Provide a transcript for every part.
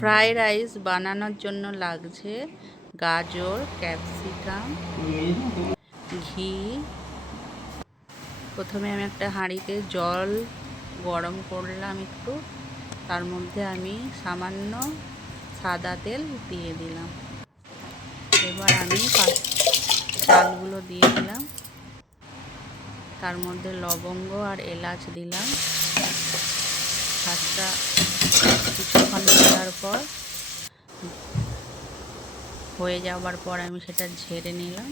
Fry rice বানানোর জন্য লাগছে গাজর, ক্যাপসিকাম, ঘি। প্রথমে আমি একটা হাঁড়িতে জল গরম করলাম একটু, তার মধ্যে আমি সামান্য সাদা তেল দিয়ে দিলাম। এবার আমি চালগুলো দিয়ে দিলাম, তার মধ্যে লবঙ্গ আর এলাচ দিলাম। ভাতটা কিছুক্ষণ ফোটার পর হয়ে যাওয়ার পর আমি সেটা ঝেড়ে নিলাম।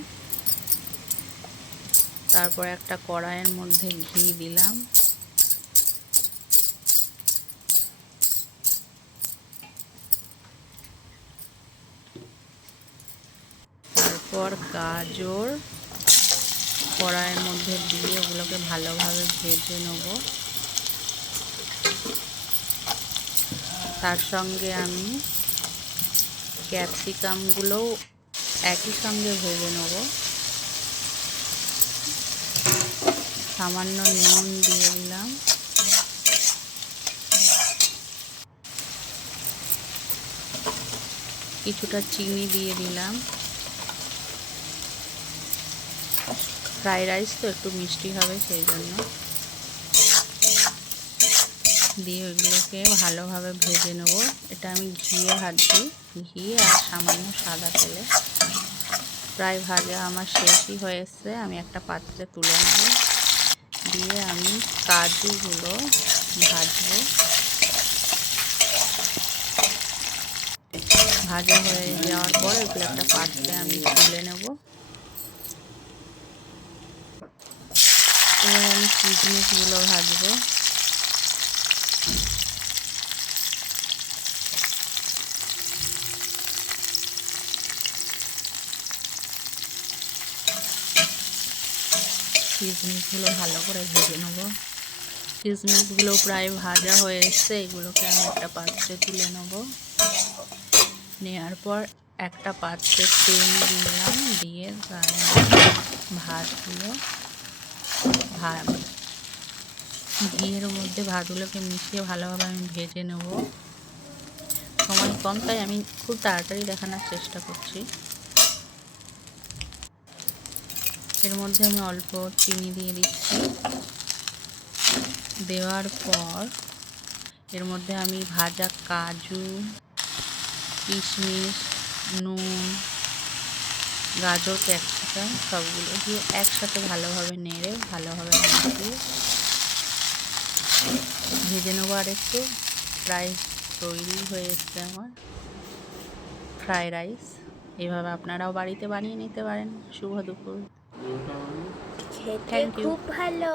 তারপর একটা কড়াইয়ের মধ্যে ঘি দিলাম, তারপর গাজর কড়াইয়ের মধ্যে দিয়ে ওগুলোকে ভালোভাবে ভেজে নেব। তার সঙ্গে আমি ক্যাপসিকামগুলোও একই সঙ্গে ভেজে নেব। সামান্য নুন দিয়ে দিলাম, কিছুটা চিনি দিয়ে দিলাম। ফ্রাইড রাইস তো একটু মিষ্টি হবে, সেই জন্য দিয়ে ওইগুলোকে ভালোভাবে ভেজে নেব। এটা আমি ঘিয়ে ভাজছি, ঘি আর সামান্য সাদা তেলে। প্রায় ভাজা আমার শেষই হয়ে এসছে, আমি একটা পাত্রে তুলে নেব। দিয়ে আমি কাজুগুলো ভাজবো। ভাজা হয়ে যাওয়ার পর এগুলো একটা পাত্রে আমি তুলে নেব। এবার আমি কিশমিশগুলো ভাজবো। কিশমিশগুলো ভালো করে ভেজে নেব। কিশমিশগুলো প্রায় ভাজা হয়ে এসছে, এগুলোকে আমি একটা পাত্রে তুলে নেব। নেওয়ার পর একটা পাত্রে তেল দিলাম, দিয়ে গায়ে ভাতগুলো ঘিয়ের মধ্যে ভাতগুলোকে মিশিয়ে ভালোভাবে আমি ভেজে নেব। সময় কম, তাই আমি খুব তাড়াতাড়ি দেখানোর চেষ্টা করছি। এর মধ্যে আমি অল্প চিনি দিয়ে দিচ্ছি। দেওয়ার পর এর মধ্যে আমি ভাজা কাজু, কিশমিশ, নুন, গাজর, ক্যাপসিকাম সবগুলো দিয়ে একসাথে ভালোভাবে নেড়ে ভালোভাবে মিশিয়ে ভেজে নেবো। আর একটু প্রায় তৈরি হয়ে এসছে আমার ফ্রাই রাইস। এভাবে আপনারাও বাড়িতে বানিয়ে নিতে পারেন। শুভ দুপুর। খেতে থ্যাংক ইউ। খুব ভালো।